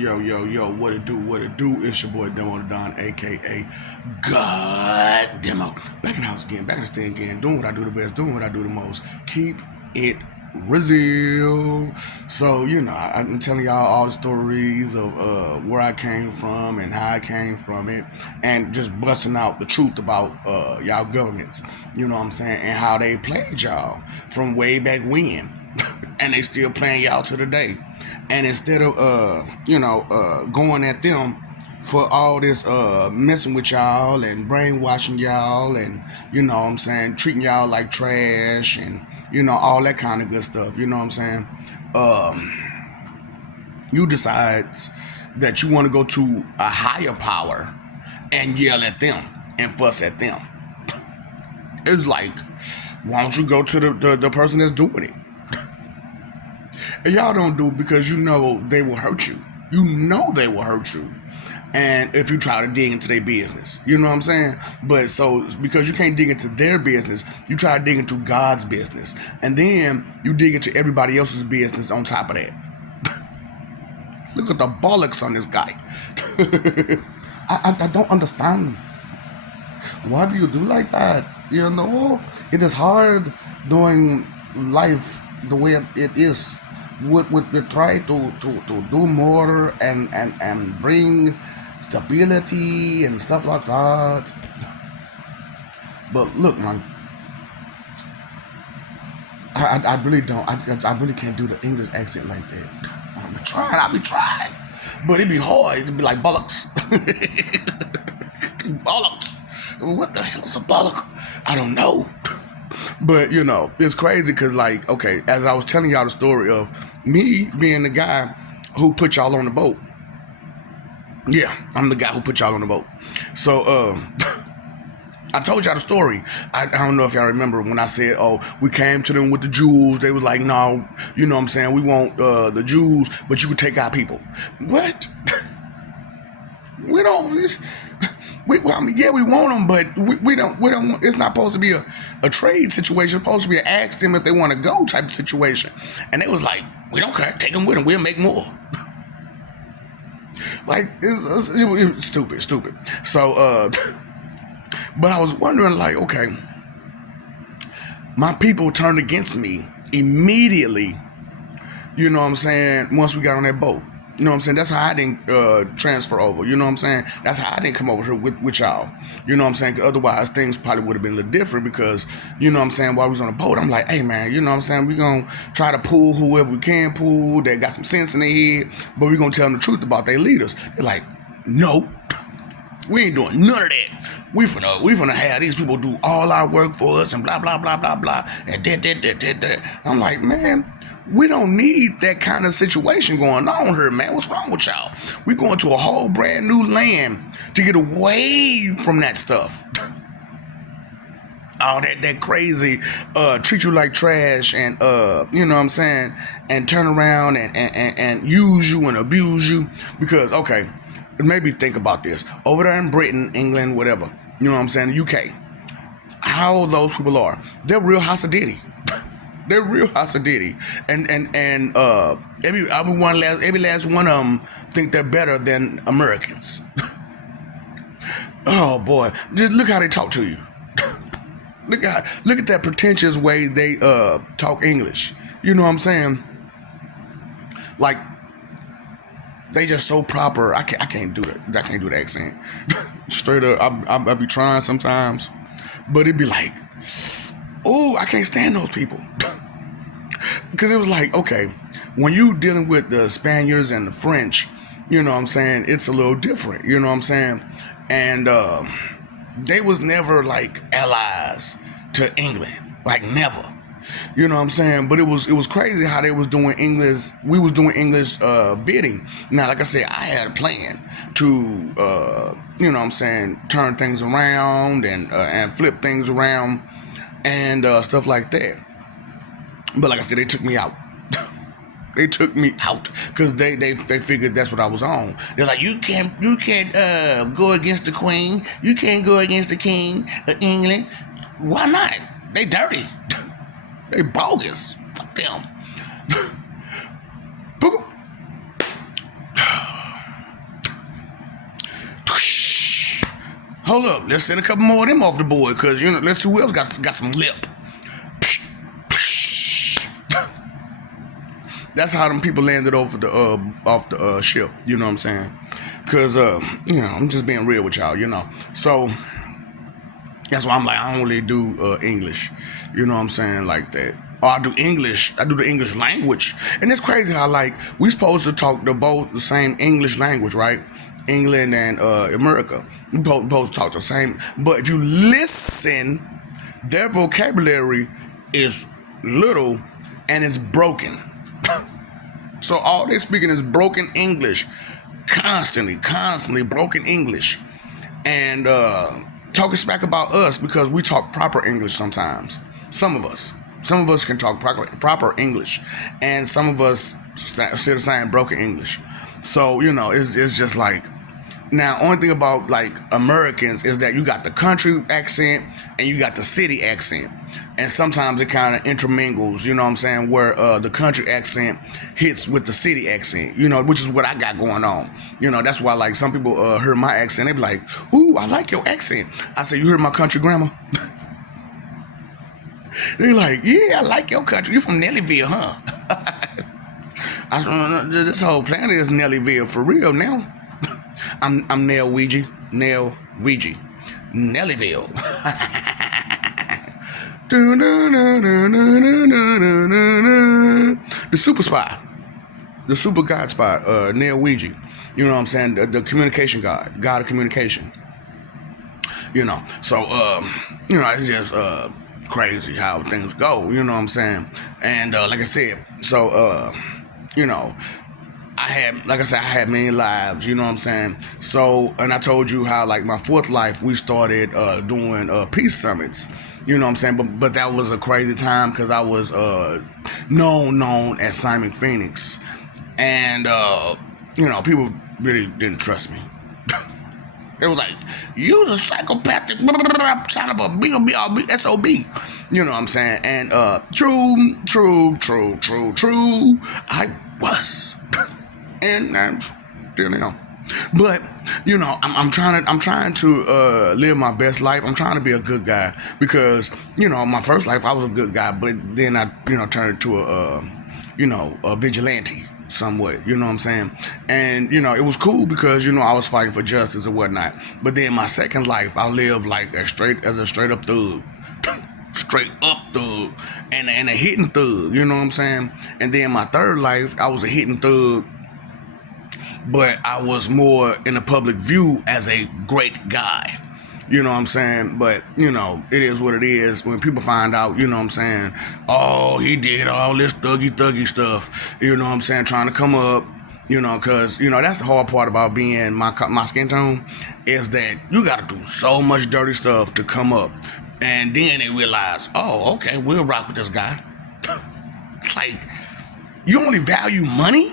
Yo, what it do? It's your boy Demo the Don, aka God Demo. Back in the house again, back in the stand again, doing what I do the best, doing what I do the most. Keep it real. So, I'm telling y'all all the stories of where I came from and how I came from it, and just busting out the truth about y'all governments, you know what I'm saying, and how they played y'all from way back when. And they still playing y'all to the day. And instead of going at them for all this messing with y'all and brainwashing y'all and treating y'all like trash and all that kind of good stuff, you know what I'm saying, you decide that you want to go to a higher power and yell at them and fuss at them. It's like, why don't you go to the person that's doing it? And y'all don't do it because you know they will hurt you. You know they will hurt you. And if you try to dig into their business, you know what I'm saying? But so, because you can't dig into their business, you try to dig into God's business. And then you dig into everybody else's business on top of that. Look at the bollocks on this guy. I don't understand. Why do you do like that? It is hard doing life the way it is. We try to do more and bring stability and stuff like that. But look, man, I really don't. I really can't do the English accent like that. I'll be trying. But it'd be hard. It'd be like bollocks. Bollocks. What the hell is a bollock? I don't know. But, it's crazy because, okay, as I was telling y'all the story of me being the guy who put y'all on the boat. Yeah, I'm the guy who put y'all on the boat. So, I told y'all the story. I don't know if y'all remember when I said, we came to them with the Jews. They was like, no, you know what I'm saying? We want the Jews, but you can take our people. What? We don't... we want them, but we don't. It's not supposed to be a trade situation. It's supposed to be an ask them if they want to go type of situation. And they was like, we don't care. Take them with them. We'll make more. It was stupid. So, but I was wondering, okay, my people turned against me immediately. You know what I'm saying? Once we got on that boat. You know what I'm saying? That's how I didn't transfer over. You know what I'm saying? That's how I didn't come over here with y'all. You know what I'm saying? Otherwise, things probably would have been a little different because, you know what I'm saying, while we was on the boat, I'm like, hey, man, you know what I'm saying? We're going to try to pull whoever we can pull that got some sense in their head, but we're going to tell them the truth about their leaders. They're like, no, we ain't doing none of that. We finna have these people do all our work for us and blah, blah, blah, blah, blah, and that. I'm like, man, we don't need that kind of situation going on here, man. What's wrong with y'all? We're going to a whole brand new land to get away from that stuff. All that crazy, treat you like trash and, you know what I'm saying, and turn around and use you and abuse you. Because, okay, maybe think about this. Over there in Britain, England, whatever, you know what I'm saying, the UK, how those people are. They're real Hasidity. They're real Hasidity, and every last one of them think they're better than Americans. Oh boy, just look how they talk to you. look at that pretentious way they talk English. You know what I'm saying? Like they just so proper. I can't do that. I can't do the accent. Straight up, I be trying sometimes, but it'd be like, oh, I can't stand those people. Because it was like, okay, when you dealing with the Spaniards and the French, you know what I'm saying, it's a little different, you know what I'm saying? And they was never like allies to England, like never. You know what I'm saying? But it was crazy how they was doing English. We was doing English bidding. Now, like I said, I had a plan to, you know what I'm saying, turn things around and flip things around and stuff like that. But like I said, they took me out. They took me out because they figured that's what I was on. They're like, you can't go against the Queen. You can't go against the King of England. Why not? They dirty. They bogus. Fuck them. hold up, let's send a couple more of them off the board, because, you know, let's see who else got some lip. That's how them people landed off the ship. You know what I'm saying? Because you know, I'm just being real with y'all. You know, so that's why I'm like, I don't really do English. You know what I'm saying, like that. Or I do English. I do the English language, and it's crazy how like we supposed to talk both the same English language, right? England and America. We supposed to talk the same, but if you listen, their vocabulary is little and it's broken. So all they speaking is broken English, constantly broken English, and talking smack about us because we talk proper English sometimes. Some of us can talk proper English, and some of us still saying broken English. So, you know, it's just like, now only thing about like Americans is that you got the country accent and you got the city accent, and sometimes it kind of intermingles, you know what I'm saying, where the country accent hits with the city accent, you know, which is what I got going on. You know, that's why like some people hear my accent, they be like, ooh, I like your accent. I say, you heard my country grammar? They're like, yeah, I like your country. You from Nellyville, huh? This whole planet is Nellyville for real now. I'm Nell Ouija. Nellyville. The super spy. The super god spy, Nell Ouija. You know what I'm saying? The communication god of communication. You know, so, you know, it's just crazy how things go, you know what I'm saying? And like I said, so, you know, I had many lives, you know what I'm saying? So, and I told you how, like, my fourth life, we started doing peace summits, you know what I'm saying? But that was a crazy time because I was known as Simon Phoenix. And, you know, people really didn't trust me. It was like, you're a psychopathic son of a SOB. You know what I'm saying? And true, I was. And I'm still am. But, you know, I'm trying to live my best life. I'm trying to be a good guy because, you know, my first life I was a good guy, but then I, you know, turned into a vigilante somewhat, you know what I'm saying? And, you know, it was cool because, you know, I was fighting for justice and whatnot. But then my second life, I lived like as a straight up thug. Straight up thug. And a hitting thug, you know what I'm saying? And then my third life, I was a hitting thug, but I was more in the public view as a great guy. You know what I'm saying? But, you know, it is what it is. When people find out, you know what I'm saying, oh, he did all this thuggy stuff, you know what I'm saying, trying to come up, you know, because, you know, that's the hard part about being my skin tone, is that you got to do so much dirty stuff to come up. And then they realize, oh, okay, we'll rock with this guy. It's like, you only value money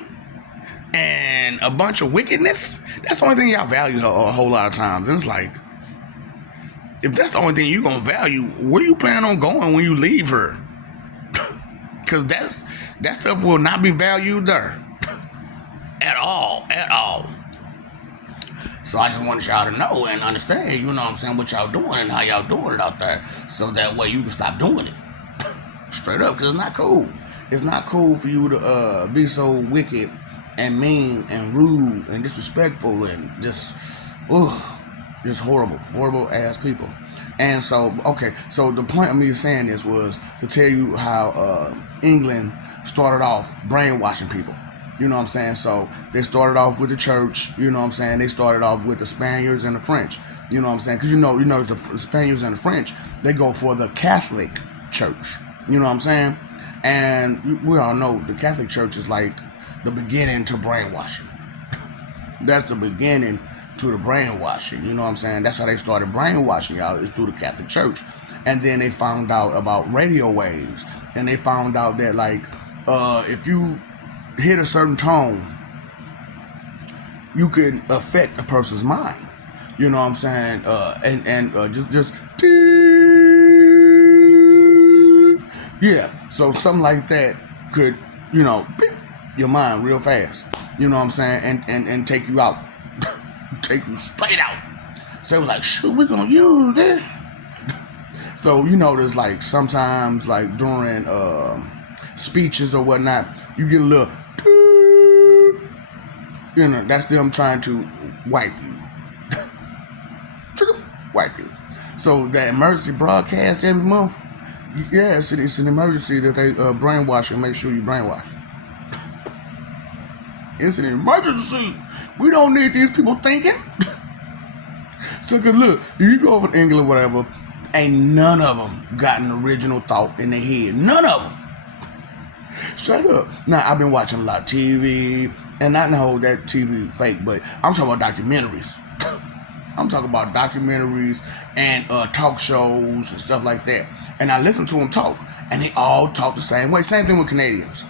and a bunch of wickedness? That's the only thing y'all value a whole lot of times. And it's like, if that's the only thing you're going to value, where you plan on going when you leave her? Because that stuff will not be valued there. At all. So I just wanted y'all to know and understand, you know what I'm saying, what y'all doing and how y'all doing it out there. So that way you can stop doing it. Straight up, because it's not cool. It's not cool for you to be so wicked and mean and rude and disrespectful and just horrible ass people. And so, okay, so the point of me saying this was to tell you how England started off brainwashing people. You know what I'm saying? So they started off with the church, you know what I'm saying? They started off with the Spaniards and the French, you know what I'm saying? Because you know the Spaniards and the French, they go for the Catholic Church, you know what I'm saying? And we all know the Catholic Church is like the beginning to brainwashing. That's the beginning to the brainwashing, you know what I'm saying? That's how they started brainwashing y'all, is through the Catholic Church. And then they found out about radio waves, and they found out that, like, if you hit a certain tone, you could affect a person's mind, you know what I'm saying? Just yeah, so something like that could, you know, beep your mind real fast, you know what I'm saying, and take you out. Take you straight out. So it was like, shoot, we're gonna use this. So there's like sometimes like during speeches or whatnot, you get a little, that's them trying to wipe you, wipe you. So that emergency broadcast every month, yeah, it's an emergency that they brainwash and make sure you brainwash. It's an emergency. We don't need these people thinking. So, cause look, if you go over to England or whatever, ain't none of them got an original thought in their head. None of them. Straight up. Now, I've been watching a lot of TV, and I know that TV fake, but I'm talking about documentaries. I'm talking about documentaries and talk shows and stuff like that. And I listen to them talk, and they all talk the same way. Same thing with Canadians.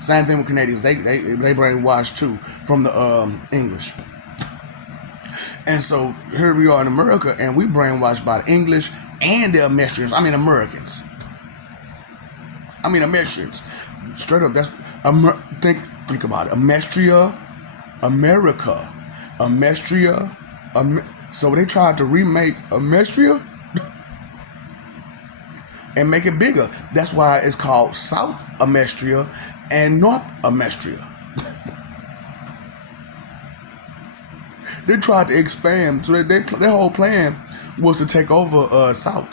Same thing with Canadians. They brainwashed too from the English. And so here we are in America, and we brainwashed by the English and the Americans. Americans. Americans. Straight up, that's think about it. Amestria, America, Amestria. So they tried to remake Amestria and make it bigger. That's why it's called South Amestria and North Amestria. They tried to expand, so their whole plan was to take over South.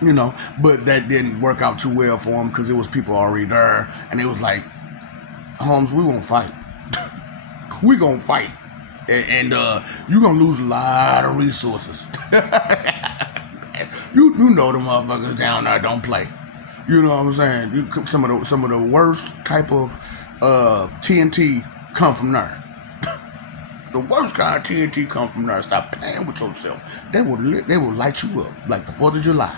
But that didn't work out too well for them because it was people already there, and it was like, Holmes, we gonna fight. We gonna fight, and you gonna lose a lot of resources. you know the motherfuckers down there don't play. You know what I'm saying? Some of the worst type of TNT come from there. The worst kind of TNT come from there. Stop playing with yourself. They will light you up like the 4th of July.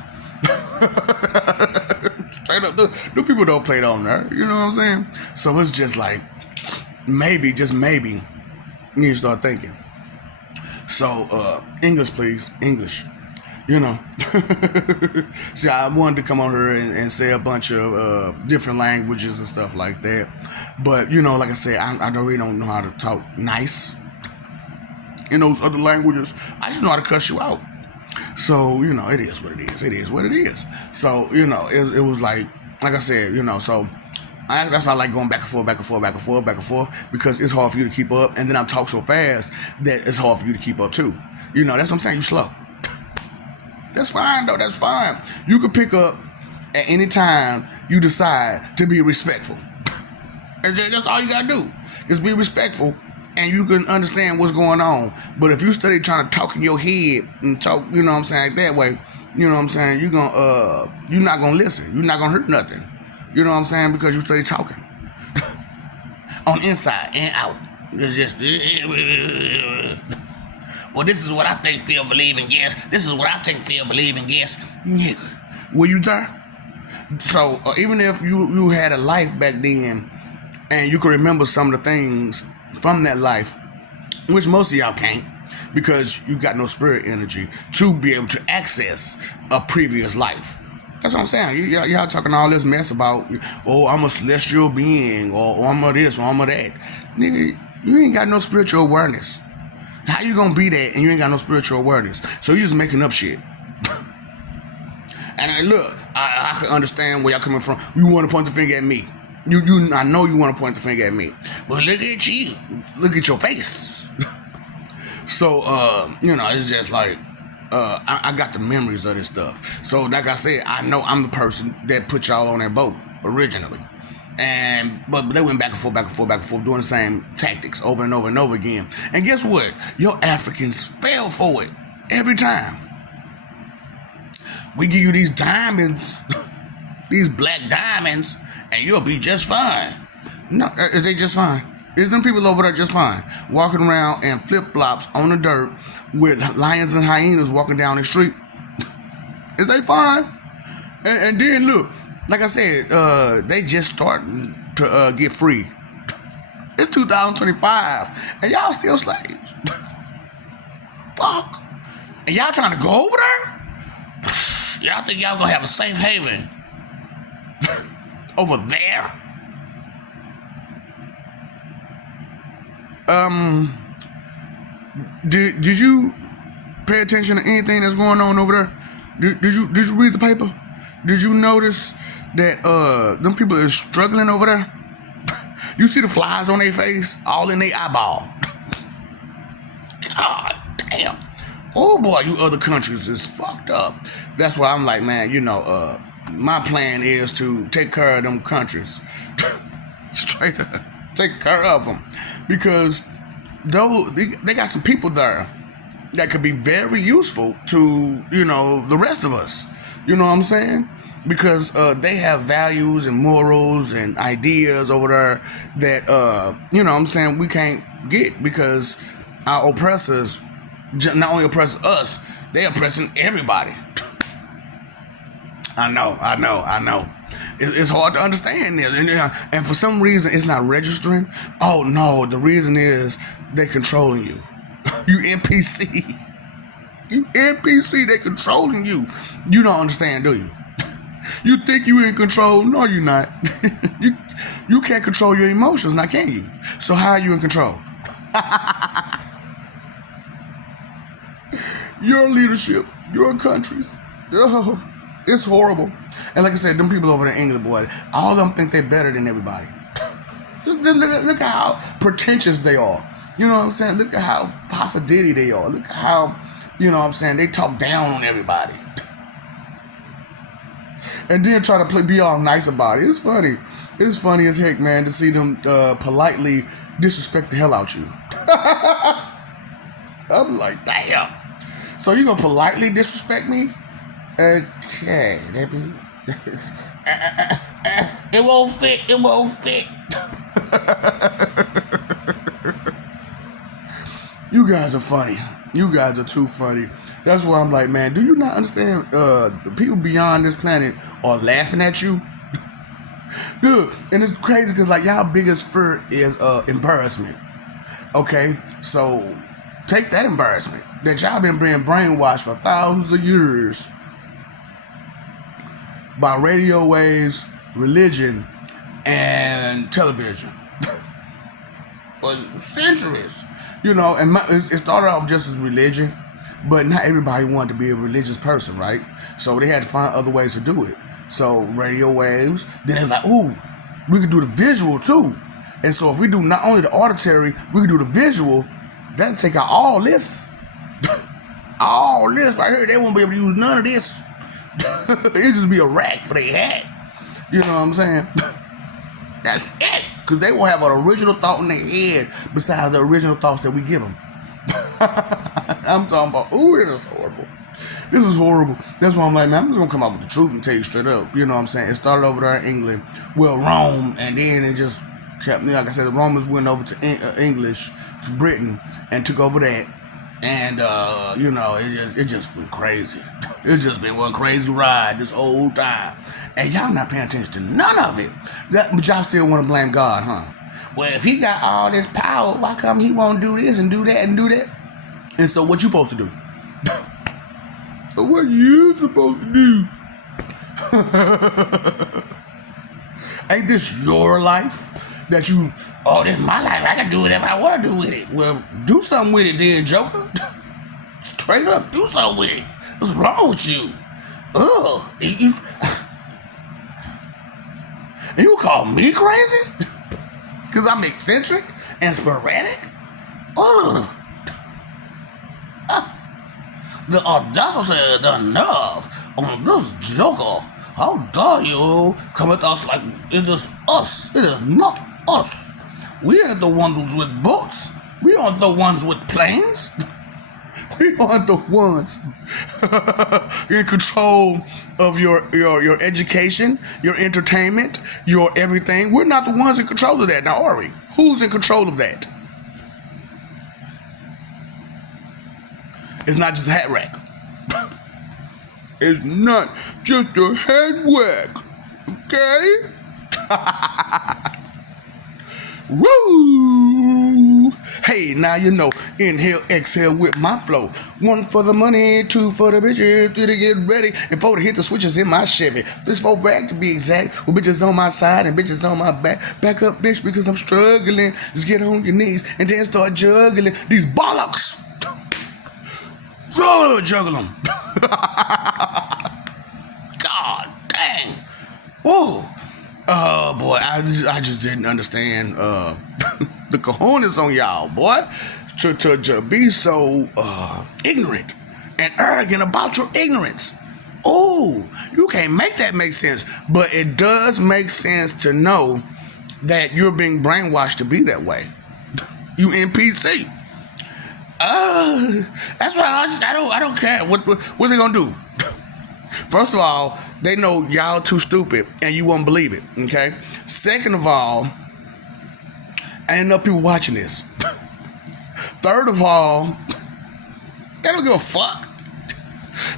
Straight up, the people don't play down there. You know what I'm saying? So it's just like, maybe, just maybe, you need to start thinking. So, English, please. English. See, I wanted to come on here and say a bunch of different languages and stuff like that. But, like I said, I really don't know how to talk nice in those other languages. I just know how to cuss you out. So, it is what it is. It is what it is. So, it was like I said, so that's why I like going back and forth, because it's hard for you to keep up. And then I talk so fast that it's hard for you to keep up too. That's what I'm saying. You slow. That's fine, though. That's fine. You can pick up at any time you decide to be respectful. That's all you got to do. Just be respectful, and you can understand what's going on. But if you study trying to talk in your head and talk, like that way, you're not going to listen. You're not going to hurt nothing. You know what I'm saying? Because you study talking. On inside and out. It's just... Well, this is what I think, feel, believe, and yes. This is what I think, feel, believe, and yes. Nigga, were you there? So, even if you had a life back then, and you can remember some of the things from that life, which most of y'all can't, because you got no spirit energy to be able to access a previous life. That's what I'm saying. Y'all talking all this mess about, I'm a celestial being, or I'm a this, or I'm a that. Nigga, you ain't got no spiritual awareness. How you gonna be that and you ain't got no spiritual awareness? So you just making up shit. And look, I can understand where y'all coming from. You want to point the finger at me. I know you want to point the finger at me. Well, look at you. Look at your face. So, it's just like, I got the memories of this stuff. So, like I said, I know I'm the person that put y'all on that boat originally. But they went back and forth, doing the same tactics over and over and over again. And guess what? Your Africans fell for it every time. We give you these diamonds, these black diamonds, and you'll be just fine. No, is they just fine? Is them people over there just fine? Walking around in flip-flops on the dirt with lions and hyenas walking down the street? Is they fine? And then look, like I said, they just starting to get free. It's 2025, and y'all still slaves. Fuck. And y'all trying to go over there? Y'all think y'all gonna have a safe haven over there? Did you pay attention to anything that's going on over there? Did you read the paper? Did you notice that them people is struggling over there? You see the flies on their face, all in their eyeball. God damn. Oh boy, you other countries is fucked up. That's why I'm like, man, my plan is to take care of them countries. Straight up. Take care of them. Because they got some people there that could be very useful to, the rest of us. You know what I'm saying? Because they have values and morals and ideas over there that, we can't get because our oppressors not only oppress us, they oppressing everybody. I know. It's hard to understand this. And for some reason, it's not registering. Oh, no, the reason is they're controlling you. You NPC. You NPC, they controlling you. You don't understand, do you? You think you in control? No, you're not. You can't control your emotions, now can you? So how are you in control? Your leadership, your countries. Oh, it's horrible. And like I said, them people over there in England, boy, all of them think they're better than everybody. Just look at how pretentious they are. You know what I'm saying? Look at how possibility they are. Look at how, they talk down on everybody. And then try to be all nice about it. It's funny. It's funny as heck, man, to see them politely disrespect the hell out you. I'm like, damn. So you gonna politely disrespect me? Okay, it won't fit. You guys are funny. You guys are too funny. That's why I'm like, man, do you not understand? The people beyond this planet are laughing at you. Good. And it's crazy because like y'all biggest fear is embarrassment. Okay, so take that embarrassment that y'all been being brainwashed for thousands of years by radio waves, religion, and television. For centuries. And it started off just as religion, but not everybody wanted to be a religious person, right? So they had to find other ways to do it. So radio waves, then it's like, ooh, we could do the visual too. And so if we do not only the auditory, we could do the visual, that'll take out all this. All this right here, they won't be able to use none of this. It'll just be a rack for their hat. You know what I'm saying? That's it. Because they won't have an original thought in their head besides the original thoughts that we give them. I'm talking about, ooh, this is horrible. This is horrible. That's why I'm like, man, I'm just going to come out with the truth and tell you straight up. You know what I'm saying? It started over there in England. Well, Rome, and then it just kept, like I said, the Romans went over to English, to Britain, and took over that. And, it just went crazy. It's just been one crazy ride this whole time. And y'all not paying attention to none of it. But y'all still want to blame God, huh? Well, if he got all this power, why come he won't do this and do that and do that? And so what you supposed to do? So what you supposed to do? Ain't this your life? That you, this is my life. I can do whatever I want to do with it. Well, do something with it then, Joker. Straight up, do something with it. What's wrong with you? Ugh. You call me crazy? Because I'm eccentric and sporadic? Ugh. The audacity, the nerve on this Joker. How dare you come at us like it is us? It is not us. We are the ones with boats. We aren't the ones with planes. We aren't the ones in control of your education, your entertainment, your everything. We're not the ones in control of that, now are we? Who's in control of that? It's not just a hat rack. It's not just a head whack, okay? Woo! Hey, now you know, inhale, exhale with my flow. 1 for the money, 2 for the bitches, 3 to get ready, and 4 to hit the switches in my Chevy. 6 for back to be exact, with bitches on my side and bitches on my back. Back up, bitch, because I'm struggling. Just get on your knees and then start juggling these bollocks. Juggle them. God dang. Whoa. Boy, I just didn't understand the cojones on y'all, boy. To be so ignorant and arrogant about your ignorance. Oh, you can't make that make sense. But it does make sense to know that you're being brainwashed to be that way. You NPC. That's why I don't care. What they gonna do? First of all, they know y'all too stupid and you won't believe it. Okay. Second of all, ain't enough people watching this. Third of all, they don't give a fuck.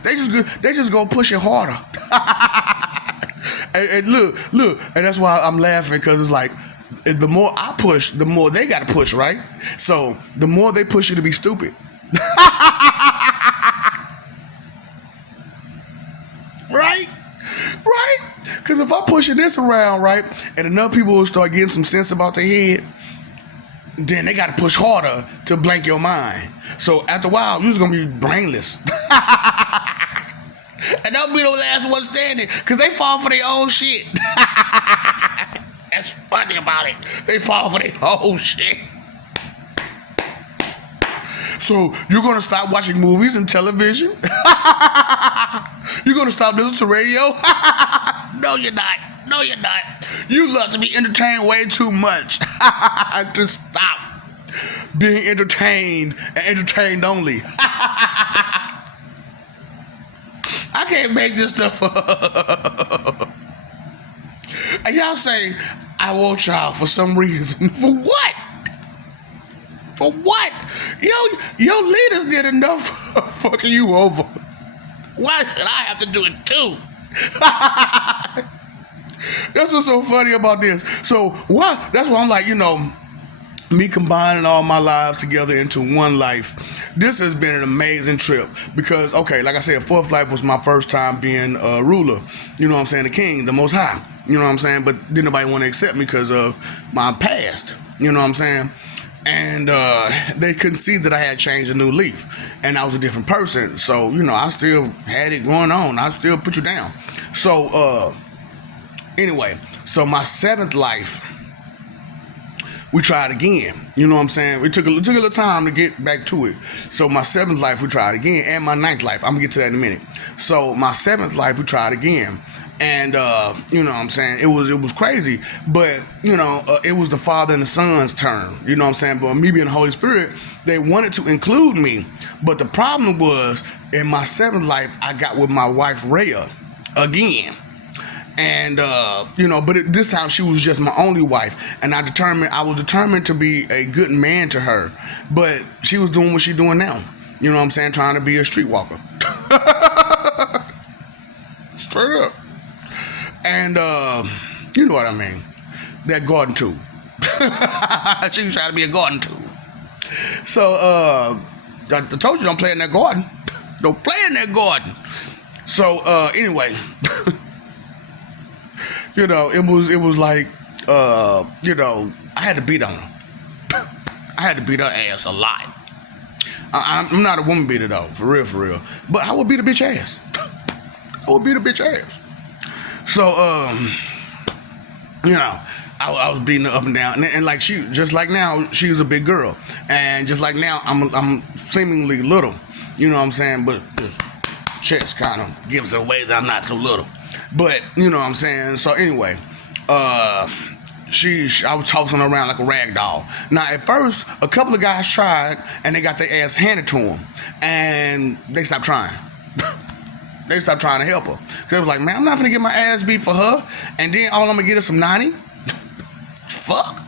They just go push it harder. and look, and that's why I'm laughing, because it's like, the more I push, the more they got to push, right? So the more they push you to be stupid. Right? Because if I'm pushing this around, right, and enough people will start getting some sense about their head, then they got to push harder to blank your mind. So after a while, you're just going to be brainless. And they'll be the last one standing, because they fall for their own shit. That's funny about it. They fall for their whole shit. So you're going to stop watching movies and television? You're going to stop listening to radio? No, you're not. No, you're not. You love to be entertained way too much to stop being entertained and entertained only. I can't make this stuff up. And y'all say, I want y'all for some reason. For what? For what? Your leaders did enough fucking you over. Why should I have to do it too? That's what's so funny about this. So why? That's why I'm like, me combining all my lives together into one life. This has been an amazing trip because, okay, like I said, Fourth Life was my first time being a ruler. You know what I'm saying? The king, the most high. You know what I'm saying? But didn't nobody want to accept me because of my past. You know what I'm saying? And they couldn't see that I had changed a new leaf. And I was a different person. So, I still had it going on. I still put you down. So, anyway, so my seventh life, we tried again. You know what I'm saying? It took a little time to get back to it. So my seventh life, we tried again. And my ninth life. I'm going to get to that in a minute. So my seventh life, we tried again. And, you know what I'm saying? It was crazy. But, it was the Father and the Son's turn. You know what I'm saying? But me being the Holy Spirit, they wanted to include me. But the problem was, in my seventh life, I got with my wife, Rhea, again. And, but this time she was just my only wife. And I was determined to be a good man to her. But she was doing what she's doing now. You know what I'm saying? Trying to be a streetwalker. Straight up. And, you know what I mean. That garden tool. She was trying to be a garden tool. So, I told you don't play in that garden. Don't play in that garden. So, anyway. It was like, I had to beat on her. I had to beat her ass a lot. I'm not a woman beater, though, for real. But I would beat a bitch ass. So, I was beating her up and down. And like just like now, she's a big girl. And just like now, I'm seemingly little. You know what I'm saying? But this chest kind of gives it away that I'm not so little. But, you know what I'm saying? So anyway, I was tossing her around like a rag doll. Now, at first, a couple of guys tried, and they got their ass handed to them. And they stopped trying. They stopped trying to help her. They was like, man, I'm not going to get my ass beat for her. And then all I'm going to get is some 90. Fuck.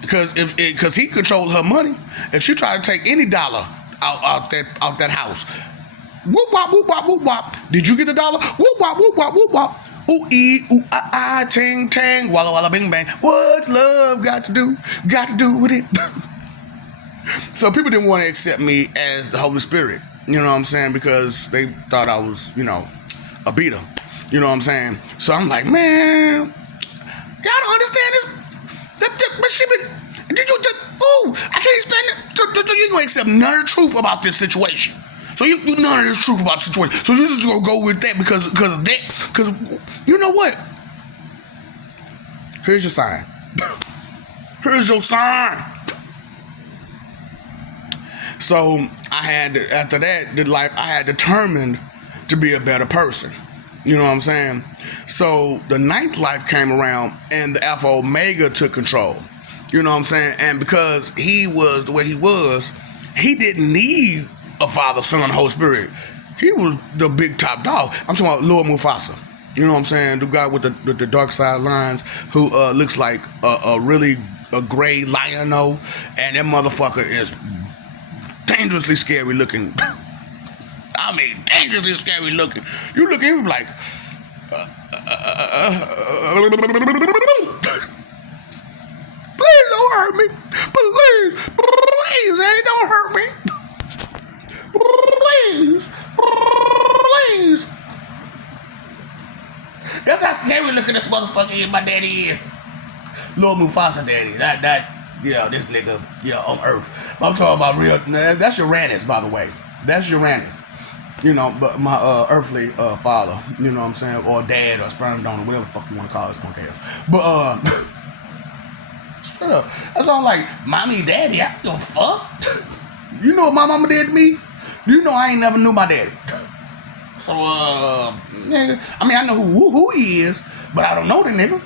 Because he controlled her money. If she tried to take any dollar out that house, whoop wop, whoop wop, whoop wop. Did you get the dollar? Whoop wop, whoop wop, whoop wop. Ooh ee, ooh ah ah, ting tang, walla walla bing bang. What's love got to do with it? So people didn't want to accept me as the Holy Spirit. You know what I'm saying? Because they thought I was, a beater. You know what I'm saying? So I'm like, man, y'all don't understand this. But she been, I can't explain it. So you gonna accept none of the truth about this situation. So So you none of this truth about the situation. So you just gonna go with that because of that. Because you know what? Here's your sign. Here's your sign. So I had to, after that, I had determined to be a better person. You know what I'm saying? So the ninth life came around and the Alpha Omega took control. You know what I'm saying? And because he was the way he was, he didn't need a Father, Son, and Holy Spirit. He was the big top dog. I'm talking about Lord Mufasa. You know what I'm saying? The guy with the dark side lines who looks like a gray lion-o, and that motherfucker is dangerously scary looking. I mean, dangerously scary looking. You look at him like, please don't hurt me. Please, hey, don't hurt me. Please. That's how scary looking this motherfucker my daddy is. Lord Mufasa daddy. This nigga, on Earth. But I'm talking about real, that's Uranus, by the way. That's Uranus. But my earthly father, you know what I'm saying? Or dad or sperm donor, whatever the fuck you want to call this punk ass. But, straight up. That's all I'm like, mommy, daddy, I don't give a fuck. You know what my mama did to me? Do you know I ain't never knew my daddy? So, nigga, I mean, I know who he is, but I don't know the nigga.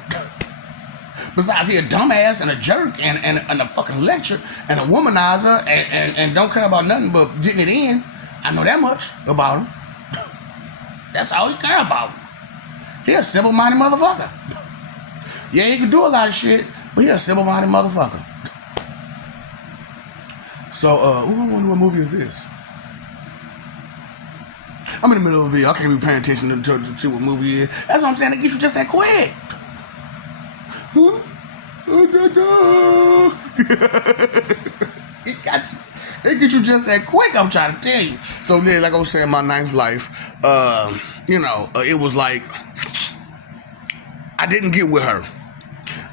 Besides, he a dumbass and a jerk and a fucking lecture and a womanizer and don't care about nothing but getting it in. I know that much about him. That's all he care about. He a simple-minded motherfucker. Yeah, he can do a lot of shit, but he a simple-minded motherfucker. So, I wonder what movie is this? I'm in the middle of a video. I can't be paying attention to see what movie it is. That's what I'm saying. They get you just that quick. They get you just that quick, I'm trying to tell you. So then, like I was saying, my ninth life, it was like, I didn't get with her.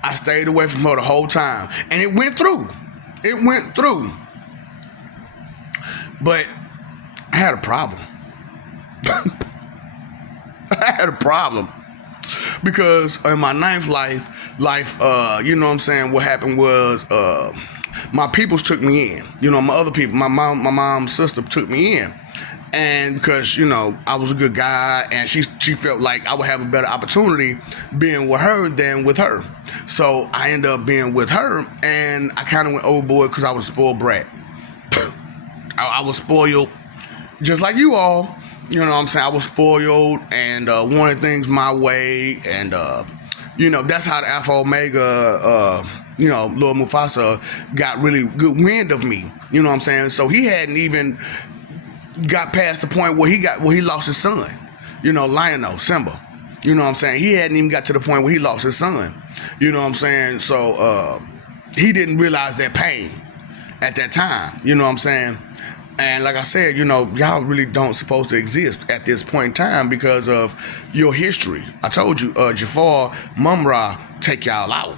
I stayed away from her the whole time. And it went through. But I had a problem. Because in my ninth life, you know what I'm saying, what happened was my peoples took me in. My other people, my mom's sister took me in. And because, I was a good guy and she felt like I would have a better opportunity being with her than with her. So I ended up being with her and I kind of went overboard because I was a spoiled brat. I was spoiled just like you all. You know what I'm saying? I was spoiled and wanted things my way. And, that's how the Alpha Omega, Lord Mufasa got really good wind of me. You know what I'm saying? So he hadn't even got past the point where he lost his son. Lion-O, Simba. You know what I'm saying? He hadn't even got to the point where he lost his son. You know what I'm saying? So he didn't realize that pain at that time. You know what I'm saying? And like I said, y'all really don't supposed to exist at this point in time because of your history. I told you, Jafar, Mumra take y'all out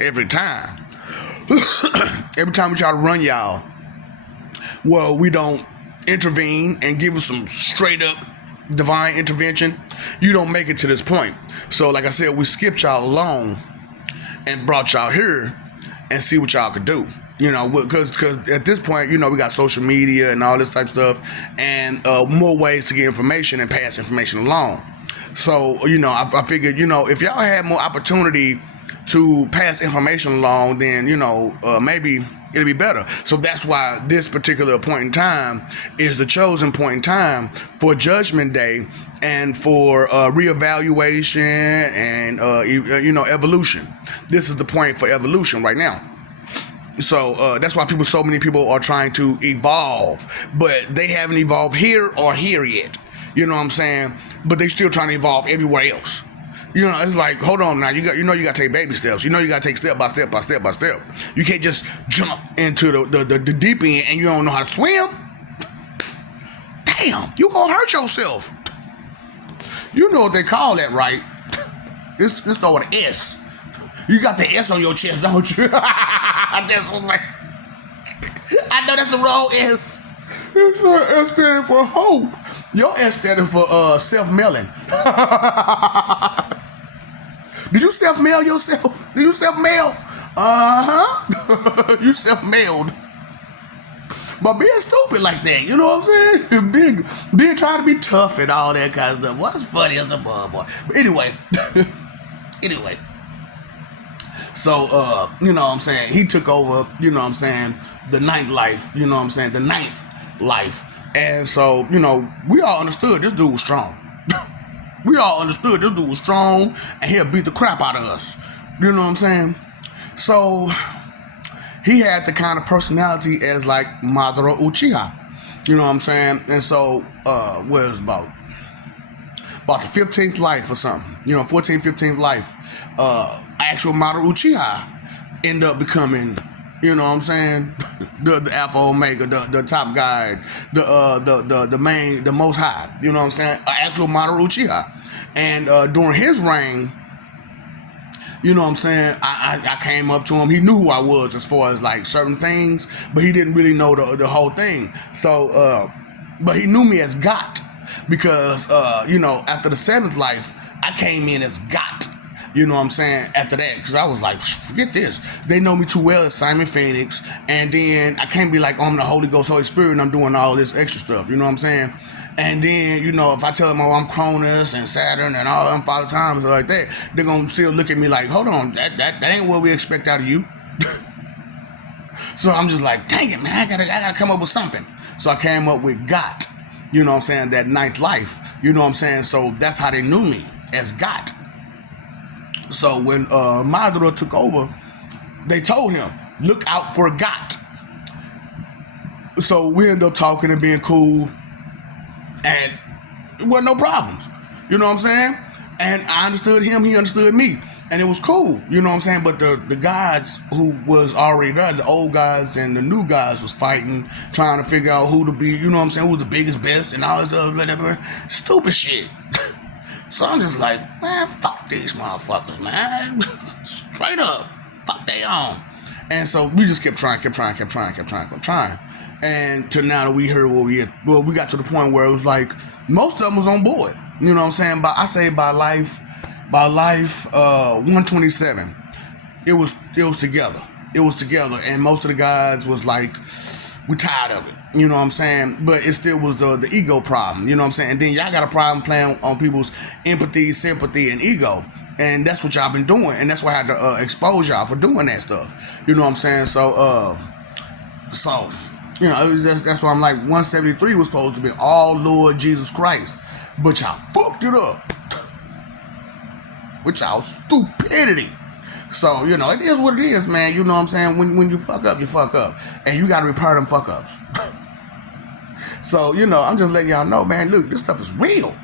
every time. Every time we try to run y'all, well, we don't intervene and give us some straight up divine intervention. You don't make it to this point. So like I said, we skipped y'all along and brought y'all here and see what y'all could do. Because at this point, we got social media and all this type of stuff and more ways to get information and pass information along. So, I figured, if y'all had more opportunity to pass information along, then, maybe it'll be better. So that's why this particular point in time is the chosen point in time for Judgment Day and for reevaluation and, evolution. This is the point for evolution right now. So that's why so many people are trying to evolve, but they haven't evolved here or here yet. You know what I'm saying? But they still trying to evolve everywhere else. It's like, hold on now. You got to take baby steps. You got to take step by step by step by step. You can't just jump into the deep end and you don't know how to swim. Damn, you gonna hurt yourself. You know what they call that, right? It's called an S. You got the S on your chest, don't you? I know that's the wrong S. It's S standing for hope. Your S standing for self-mailing. Did you self-mail yourself? Did you self-mail? You self-mailed. But being stupid like that, you know what I'm saying? Being trying to be tough and all that kind of stuff. What's funny as a boy. But anyway. Anyway. So, you know what I'm saying? He took over, you know what I'm saying, the ninth life, you know what I'm saying, the ninth life. And so, you know, we all understood this dude was strong. We all understood this dude was strong and he'll beat the crap out of us. You know what I'm saying? So, he had the kind of personality as like Madara Uchiha. You know what I'm saying? And so, what is about the 15th life or something. You know, 14th, 15th life. Actual Madara Uchiha end up becoming, you know what I'm saying, the Alpha Omega, the top guy, the main, the most high, you know what I'm saying, actual Madara Uchiha. And during his reign, you know what I'm saying, I came up to him. He knew who I was as far as like certain things, but he didn't really know the whole thing. So, but he knew me as Got because, you know, after the 7th life, I came in as Got. You know what I'm saying? After that, because I was like, forget this. They know me too well as Simon Phoenix. And then I can't be like, oh, I'm the Holy Ghost, Holy Spirit, and I'm doing all this extra stuff. You know what I'm saying? And then, you know, if I tell them, oh, I'm Cronus and Saturn and all them Father Times like that, they're going to still look at me like, hold on, that ain't what we expect out of you. So I'm just like, dang it, man, I gotta come up with something. So I came up with Got. You know what I'm saying? That ninth life. You know what I'm saying? So that's how they knew me, as Got. So when Madara took over, they told him, look out for Got. So we ended up talking and being cool, and it wasn't no problems. You know what I'm saying? And I understood him, he understood me, and it was cool. You know what I'm saying? But the guys who was already there, the old guys and the new guys was fighting, trying to figure out who to be, you know what I'm saying, who's the biggest, best, and all this other whatever. Stupid shit. So I'm just like, man, fuck these motherfuckers, man. Straight up. Fuck they on. And so we just kept trying. And till now that we heard what we got to the point where it was like, most of them was on board. You know what I'm saying? But I say by life 127, it was together. It was together. And most of the guys was like, we tired of it. You know what I'm saying? But it still was the ego problem. You know what I'm saying? And then y'all got a problem playing on people's empathy, sympathy, and ego. And that's what y'all been doing. And that's why I had to expose y'all for doing that stuff. You know what I'm saying? So, you know, that's why I'm like, 173 was supposed to be all Lord Jesus Christ. But y'all fucked it up. With y'all stupidity. So, you know, it is what it is, man. You know what I'm saying? When you fuck up, you fuck up. And you got to repair them fuck ups. So, you know, I'm just letting y'all know, man, look, this stuff is real.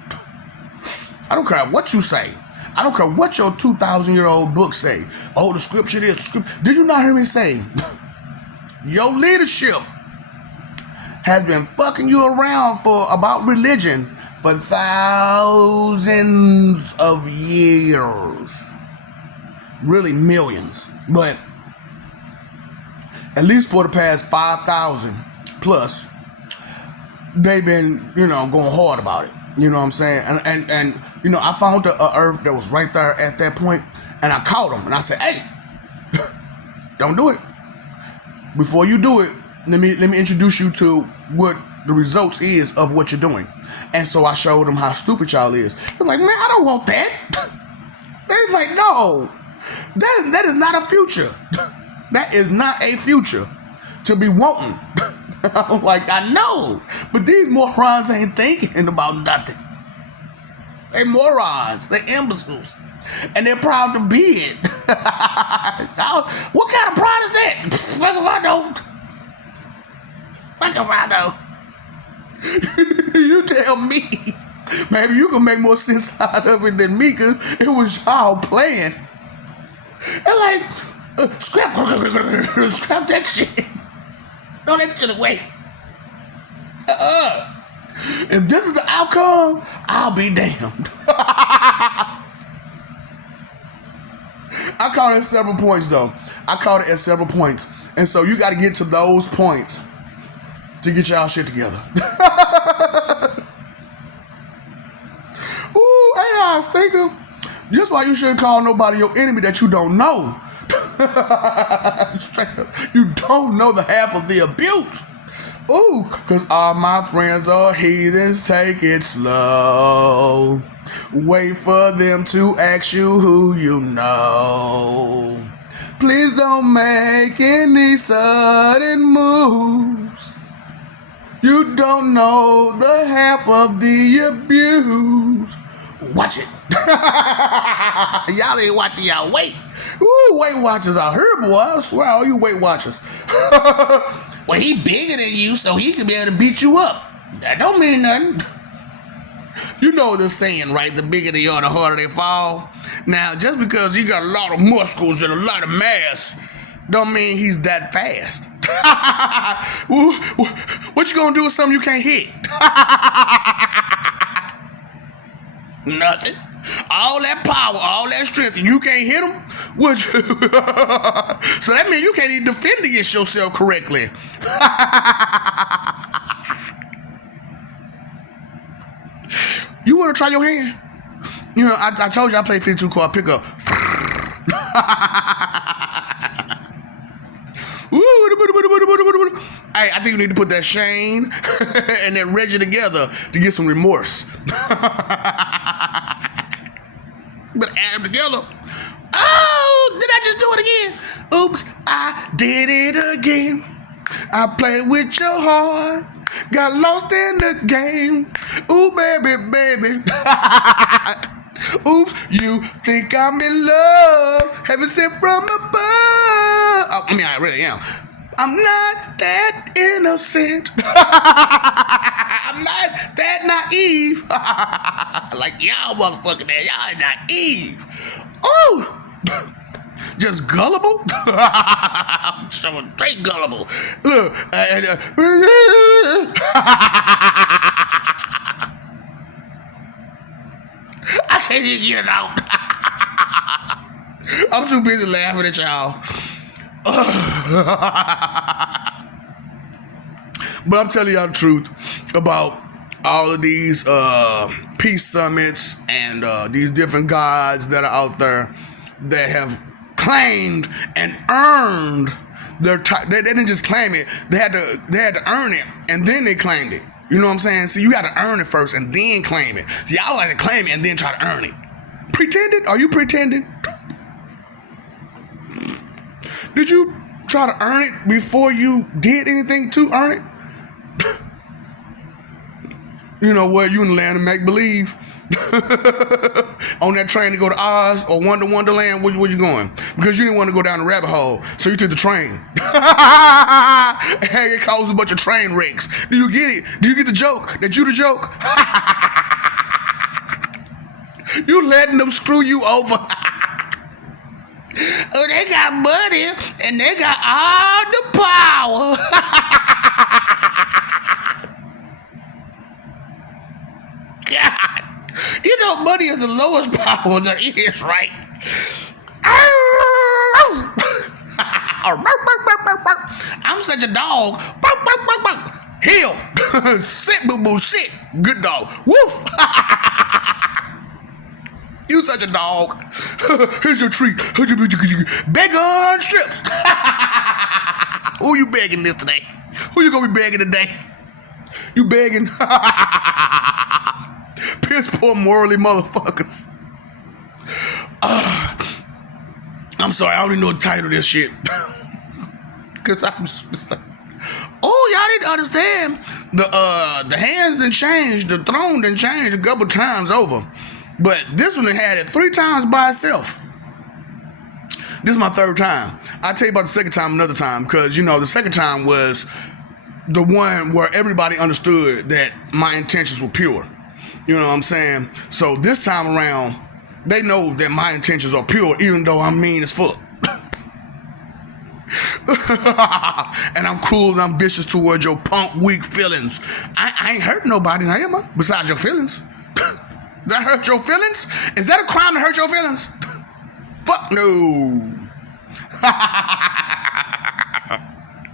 I don't care what you say. I don't care what your 2,000-year-old book say. Oh, the scripture is scripture. Did you not hear me say? Your leadership has been fucking you around about religion for thousands of years. Really millions. But at least for the past 5,000 plus, they've been, you know, going hard about it. You know what I'm saying? And you know, I found the earth that was right there at that point, and I caught them, and I said, hey, don't do it. Before you do it, let me introduce you to what the results is of what you're doing. And so I showed them how stupid y'all is. They're like, man, I don't want that. They're like, no, that is not a future. That is not a future to be wanting. I'm like, I know, but these morons ain't thinking about nothing. They morons, they imbeciles, and they're proud to be it. What kind of pride is that? Fuck if I don't. Fuck if I don't. You tell me. Maybe you can make more sense out of it than me, because it was y'all playing. They're like, scrap that shit. Throw that shit away. If this is the outcome, I'll be damned. I caught it at several points, though. I caught it at several points. And so you got to get to those points to get y'all shit together. Ooh, AI stinker. That's why you shouldn't call nobody your enemy that you don't know. You don't know the half of the abuse. Ooh, cause all my friends are heathens, take it slow. Wait for them to ask you who you know. Please don't make any sudden moves. You don't know the half of the abuse. Watch it. Y'all ain't watching y'all weight. Ooh, Weight Watchers out here, boy. I swear, all you Weight Watchers. Well, he bigger than you, so he can be able to beat you up. That don't mean nothing. You know the saying, right? The bigger they are, the harder they fall. Now, just because he got a lot of muscles and a lot of mass, don't mean he's that fast. What you gonna do with something you can't hit? Nothing. All that power, all that strength, and you can't hit him? So that means you can't even defend against yourself correctly. You want to try your hand? You know, I told you I play 52 chord pickup. Hey, I think you need to put that Shane and that Reggie together to get some remorse. But add them together. Oh, did I just do it again? Oops, I did it again. I played with your heart. Got lost in the game. Ooh, baby, baby. Oops, you think I'm in love. Heaven sent from above. Oh, I mean, I really am. I'm not that innocent. I'm not that naive. Like y'all motherfucking man, y'all are naive. Oh, just gullible? I'm so straight gullible. Look, I can't even get it out. I'm too busy laughing at y'all. But I'm telling y'all the truth about all of these peace summits and these different gods that are out there that have claimed and earned their they didn't just claim it, they had to earn it, and then they claimed it. You know what I'm saying? So you got to earn it first and then claim it. See, y'all like to claim it and then try to earn it. Pretended? Are you pretending? Did you try to earn it before you did anything to earn it? You know what? You in the land of make-believe. On that train to go to Oz or Wonderland, where you going? Because you didn't want to go down the rabbit hole, so you took the train. And it caused a bunch of train wrecks. Do you get it? Do you get the joke? That you the joke? You letting them screw you over. Oh, they got money and they got all the power. God. You know, money is the lowest power there is, right? I'm such a dog. Heel. Sit, boo-boo, sit. Good dog. Woof. You such a dog. Here's your treat. Bacon strips. Who you begging this today? Who you gonna be begging today? You begging? Piss poor morally motherfuckers. I'm sorry, I don't even know the title of this shit. Cause I'm just like, oh, y'all didn't understand. The hands done changed, the throne done changed a couple times over. But this one had it 3 times by itself. This is my 3rd time. I'll tell you about the second time another time, because, you know, the second time was the one where everybody understood that my intentions were pure. You know what I'm saying? So this time around, they know that my intentions are pure, even though I'm mean as fuck. And I'm cruel and I'm vicious towards your punk, weak feelings. I ain't hurt nobody, now am I? Besides your feelings. Did that hurt your feelings? Is that a crime to hurt your feelings? Fuck no.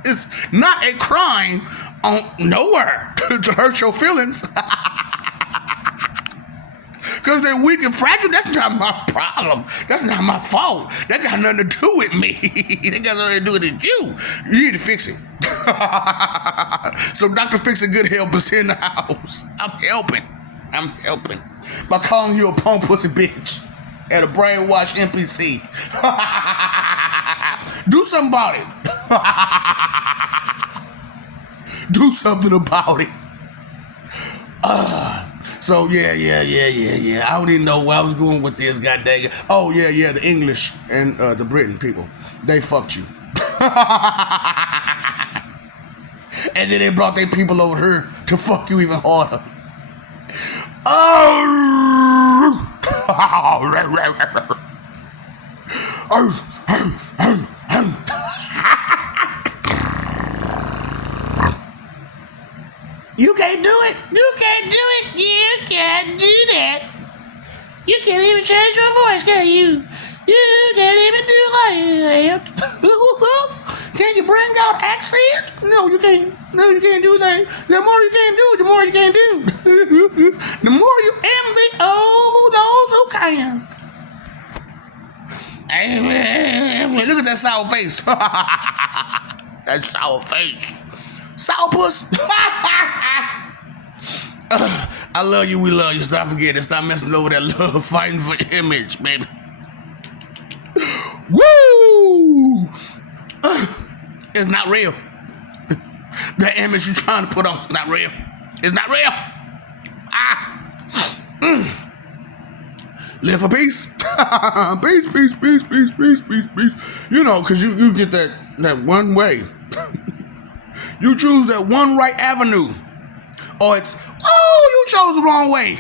It's not a crime on nowhere to hurt your feelings. Because they're weak and fragile, that's not my problem. That's not my fault. That got nothing to do with me. That got nothing to do with you. You need to fix it. So Dr. Fix a Good Help is in the house. I'm helping. By calling you a punk pussy bitch and a brainwashed NPC. Do something about it. Do something about it. So yeah. I don't even know where I was going with this, goddamn. Oh yeah, the English and the Britain people, they fucked you. And then they brought their people over here to fuck you even harder. You can't do it. You can't do it. You can't do that. You can't even change your voice, can you? You can't even do that. Can you bring out accent? No, you can't. No, you can't do that. The more you can't do, the more you can't do. The more you envy those who can. Look at that sour face. That sour face. Sourpuss. I love you, we love you. Stop forgetting. Stop messing over that love fighting for image, baby. Woo! It's not real. That image you're trying to put on is not real. It's not real. Live for peace. Peace. You know, because you get that one way. You choose that one right avenue. Or it's, you chose the wrong way.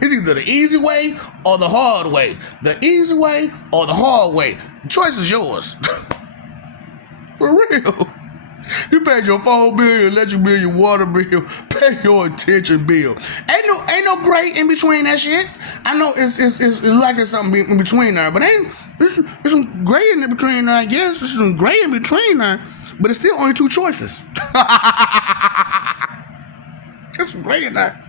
It's either the easy way or the hard way. The easy way or the hard way. The choice is yours. For real. You paid your phone bill, your electric bill, your water bill, pay your attention bill. Ain't no gray in between that shit. I know it's like there's something in between there, but there's some gray in between there, I guess. There's some gray in between there, but it's still only two choices. There's some gray in there.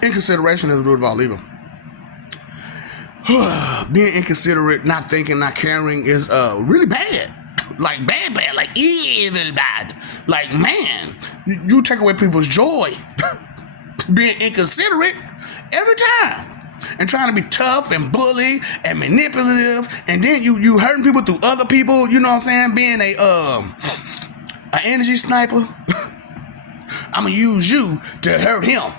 Inconsideration is the root of all evil. Being inconsiderate, not thinking, not caring is really bad. Like bad, like evil bad. Like, man, you take away people's joy. Being inconsiderate every time. And trying to be tough and bully and manipulative. And then you hurting people through other people, you know what I'm saying? Being an energy sniper. I'm gonna use you to hurt him.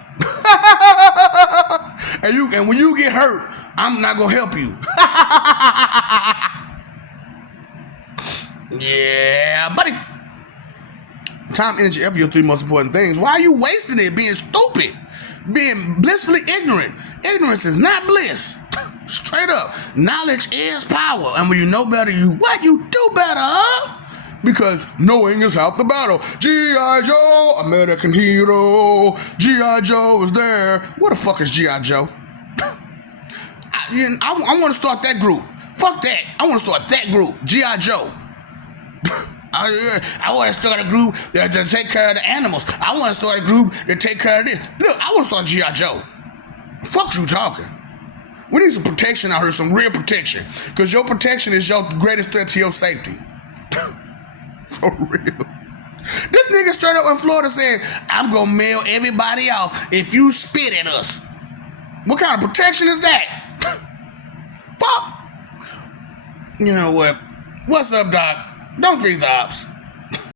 and when you get hurt, I'm not gonna help you. Yeah, buddy. Time, energy, effort, your three most important things. Why are you wasting it being stupid? Being blissfully ignorant. Ignorance is not bliss. Straight up. Knowledge is power. And when you know better, you do better. Because knowing is half the battle. G.I. Joe, American hero. G.I. Joe is there. What the fuck is G.I. Joe? I want to start that group. Fuck that. I want to start that group. G.I. Joe. I want to start a group that take care of the animals. I want to start a group that take care of this. Look, I want to start G.I. Joe. Fuck you talking. We need some protection out here, some real protection. Because your protection is your greatest threat to your safety. For real. This nigga straight up in Florida said, I'm gonna mail everybody off if you spit at us. What kind of protection is that? Pop. You know what? What's up, Doc? Don't freeze the ops.